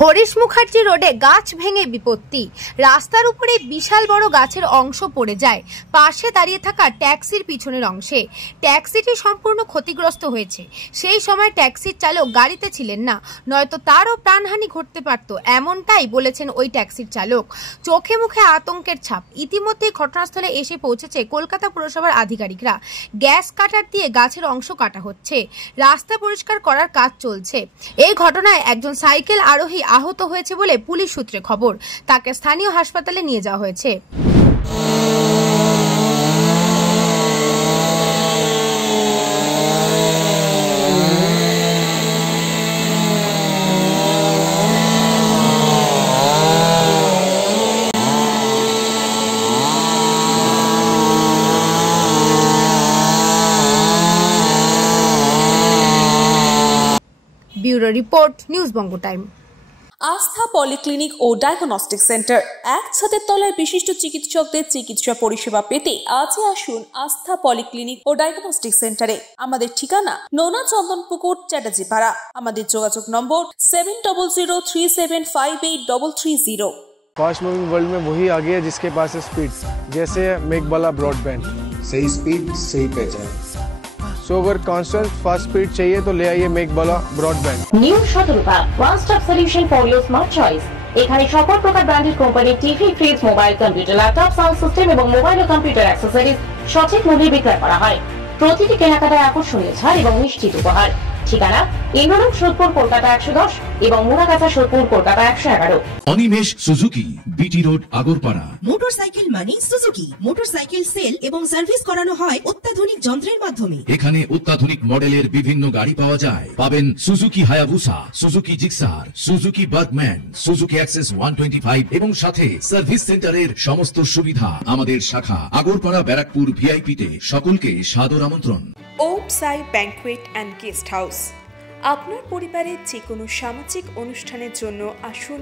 হরিশ মুখার্জি রোডে গাছ ভেঙে বিপত্তি। রাস্তার উপরে বিশাল বড় গাছের অংশ পড়ে যায় পাশে দাঁড়িয়ে থাকা ট্যাক্সির পিছনের অংশে। ট্যাক্সিটি সম্পূর্ণ ক্ষতিগ্রস্ত হয়েছে। সেই সময় ট্যাক্সির চালক গাড়িতে ছিলেন না, নয়তো তারও প্রাণহানি ঘটতে পারত, এমনটাই বলেছেন ওই ট্যাক্সির চালক। চোখে মুখে আতঙ্কের ছাপ। ইতিমধ্যেই ঘটনাস্থলে এসে পৌঁছেছে কলকাতা পুরসভার আধিকারিকরা। গ্যাস কাটার দিয়ে গাছের অংশ কাটা হচ্ছে, রাস্তা পরিষ্কার করার কাজ চলছে। এই ঘটনায় একজন সাইকেল আরোহী আহত হয়েছে বলে পুলিশ সূত্রে খবর। তাকে স্থানীয় হাসপাতালে নিয়ে যাওয়া হয়েছে। ব্যুরো রিপোর্ট, নিউজ বঙ্গ টাইম। আস্থা পলিক্লিনিক ও ডায়াগনস্টিক সেন্টার, এক ছাদের তলায় বিশিষ্ট চিকিৎসকদের চিকিৎসা পরিষেবা পেতে আজই আসুন আস্থা পলিক্লিনিক ও ডায়াগনস্টিক সেন্টারে। আমাদের ঠিকানা নোনা চন্দনপুকুর, চ্যাটার্জিপাড়া। আমাদের যোগাযোগ নম্বর 7003758330। फास्ट मूविंग वर्ल्ड में वही आगे है जिसके पास है स्पीड, जैसे मेघबाला ब्रॉडबैंड। सही स्पीड सही पहचान। सो अगर कांस्टेंट फास्ट स्पीड चाहिए तो ले आइए मेघबाला ब्रॉडबैंड। নিউ সতর্কতা, one stop solution for your smart choice. এখানে সকল প্রকার ব্র্যান্ডেড কোম্পানির TV, fridge, mobile, computer, laptop, sound system এবং মোবাইল ও কম্পিউটার অ্যাক্সেসরিজ সঠিক মূল্যে বিক্রয় করা হয়। প্রতিটি কেনাকাটায় আকর্ষণীয় ছাড় এবং নিশ্চিত উপহার। ঠিকানা ইন্দ্রনগর, সোদপুর, কলকাতা 110 এবং Muragachha, Sodepur, Kolkata 111। Animesh Suzuki, BT road, Agarpara. Motorcycle মানে সুজুকি। মোটরসাইকেল সেল এবং সার্ভিস করানো হয় অত্যাধুনিক যন্ত্রের মাধ্যমে। এখানে অত্যাধুনিক মডেলের বিভিন্ন গাড়ি পাওয়া যায়। পাবেন Suzuki Hayabusa, Suzuki Gixxer, Suzuki Bergman, Suzuki access 125 এবং সাথে সার্ভিস সেন্টারের সমস্ত সুবিধা। আমাদের শাখা আগরপাড়া, ব্যারাকপুর ভিআইপি তে। সকলকে সাদর আমন্ত্রণ। ওম সাই ব্যাংকুয়েট অ্যান্ড গেস্ট হাউস। আপনার পরিবারের যে কোনো সামাজিক অনুষ্ঠানের জন্য আসুন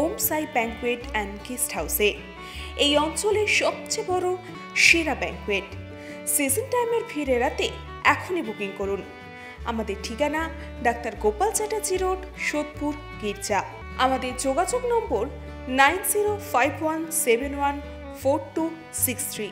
ওম সাই ব্যাংকুয়েট অ্যান্ড গেস্ট হাউসে। এই অঞ্চলের সবচেয়ে বড় সেরা ব্যাংকুয়েট। সিজন টাইমের ভিড় এড়াতে এখনই বুকিং করুন। আমাদের ঠিকানা ডাক্তার গোপাল চ্যাটার্জি রোড, সোদপুর, গির্জা। আমাদের যোগাযোগ নম্বর 9051714263।